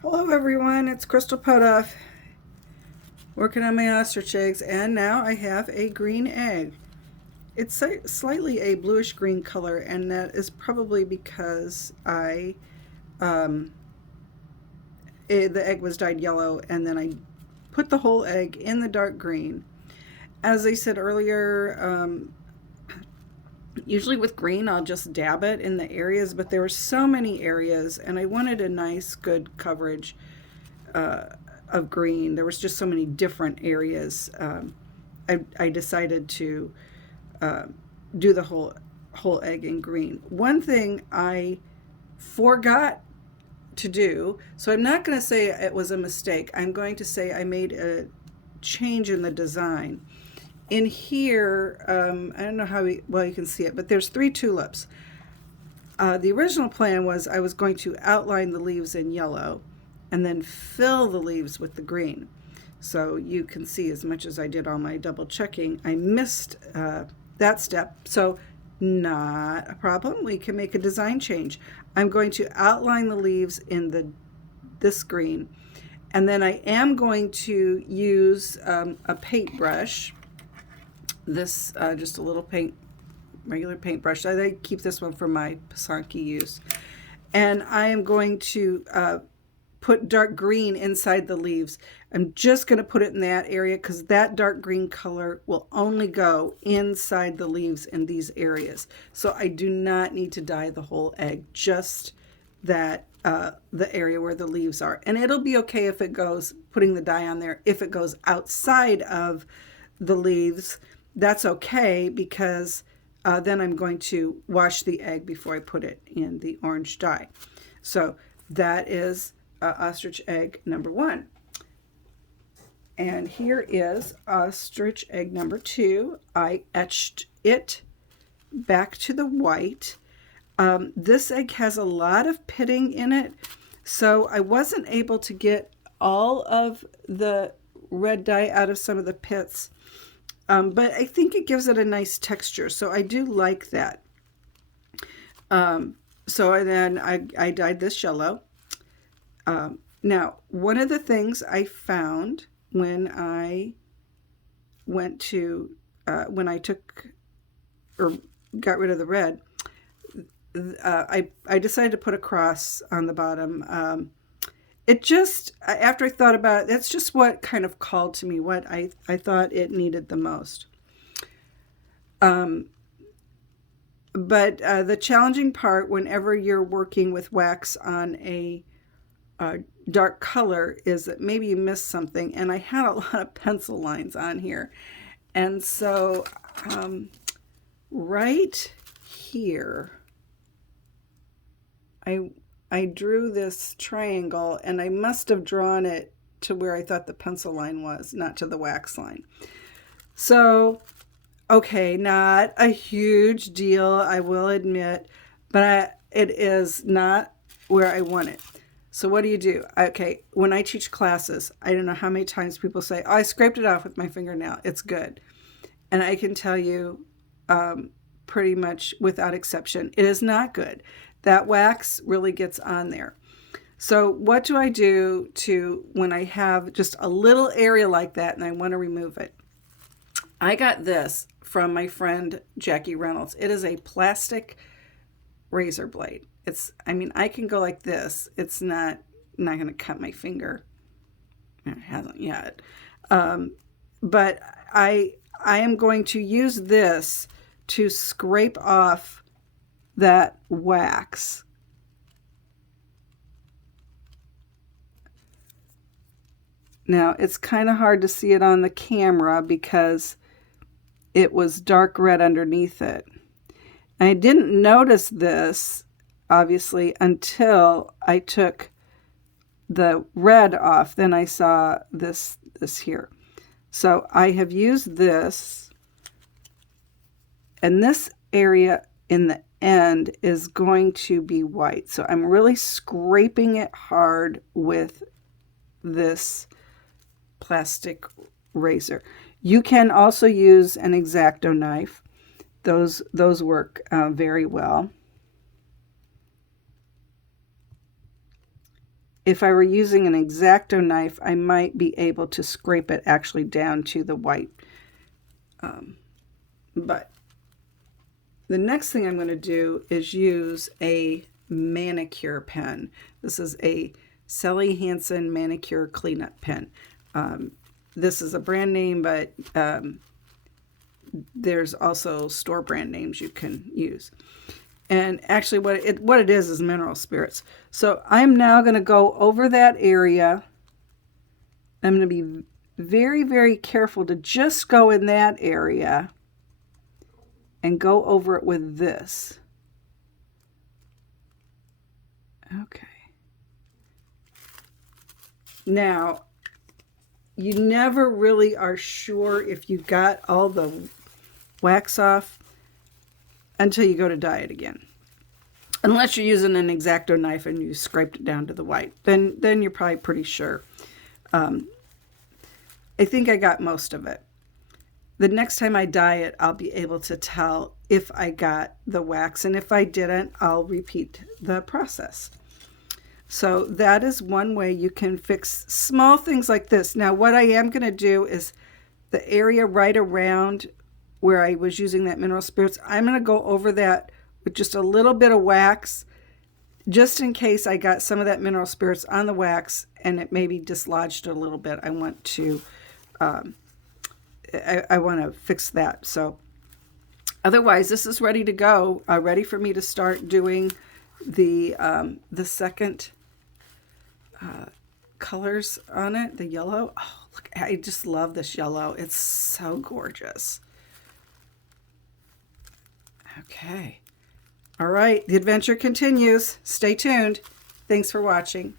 Hello everyone, it's Crystal Putoff working on my ostrich eggs, and now I have a green egg. It's slightly a bluish green color, and that is probably because um, the egg was dyed yellow, and then I put the whole egg in the dark green. As I said earlier, usually with green I'll just dab it in the areas, but there were so many areas, and I wanted a nice, good coverage uh, of green. There was just so many different areas. I decided to uh, do the whole egg in green. One thing I forgot to do, so I'm not going to say it was a mistake. I'm going to say I made a change in the design. In here, I don't know well you can see it, but there's 3 tulips. The original plan was I was going to outline the leaves in yellow and then fill the leaves with the green. So you can see, as much as I did all my double checking, I missed that step. So not a problem. We can make a design change. I'm going to outline the leaves in this green, and then I am going to use a paintbrush. This just a little regular paintbrush. I keep this one for my Pysanky use. And I am going to put dark green inside the leaves. I'm just going to put it in that area because that dark green color will only go inside the leaves in these areas. So I do not need to dye the whole egg, just that the area where the leaves are. And it'll be okay if it goes, putting the dye on there, if it goes outside of the leaves, that's okay, because then I'm going to wash the egg before I put it in the orange dye. So that is ostrich egg number 1. And here is ostrich egg number 2. I etched it back to the white. This egg has a lot of pitting in it, so I wasn't able to get all of the red dye out of some of the pits. But I think it gives it a nice texture, so I do like that. So then I dyed this yellow. Now, one of the things I found when I went to, when I took or got rid of the red, I decided to put a cross on the bottom. It just, after I thought about it, that's just what kind of called to me, what I thought it needed the most. But the challenging part whenever you're working with wax on a dark color is that maybe you missed something, and I had a lot of pencil lines on here. And so right here, I drew this triangle, and I must have drawn it to where I thought the pencil line was, not to the wax line. So, okay, not a huge deal, I will admit, but it is not where I want it. So what do? Okay, when I teach classes, I don't know how many times people say, oh, I scraped it off with my fingernail, it's good. And I can tell you pretty much without exception, it is not good. That wax really gets on there. So what do I do when I have just a little area like that and I want to remove it? I got this from my friend Jackie Reynolds. It is a plastic razor blade. I can go like this. It's not going to cut my finger. It hasn't yet. But I am going to use this to scrape off that wax. Now, it's kind of hard to see it on the camera because it was dark red underneath it. I didn't notice this, obviously, until I took the red off. Then I saw this here. So I have used this, and this area in the end is going to be white. So I'm really scraping it hard with this plastic razor. You can also use an X-Acto knife. Those work very well. if I were using an X-Acto knife, I might be able to scrape it actually down to the white. But the next thing I'm going to do is use a manicure pen. This is a Sally Hansen manicure cleanup pen. This is a brand name, but there's also store brand names you can use. And actually what it is mineral spirits. So I'm now going to go over that area. I'm going to be very, very careful to just go in that area and go over it with this. Okay. Now, you never really are sure if you got all the wax off until you go to dye it again. Unless you're using an X-Acto knife and you scraped it down to the white. Then you're probably pretty sure. I think I got most of it. The next time I dye it, I'll be able to tell if I got the wax. And if I didn't, I'll repeat the process. So that is one way you can fix small things like this. Now, what I am going to do is the area right around where I was using that mineral spirits, I'm going to go over that with just a little bit of wax, just in case I got some of that mineral spirits on the wax and it maybe dislodged it a little bit. I want to fix that. So otherwise, this is ready to go, ready for me to start doing the second colors on it, the yellow. Oh, look, I just love this yellow. It's so gorgeous. Okay. All right, the adventure continues. Stay tuned. Thanks for watching.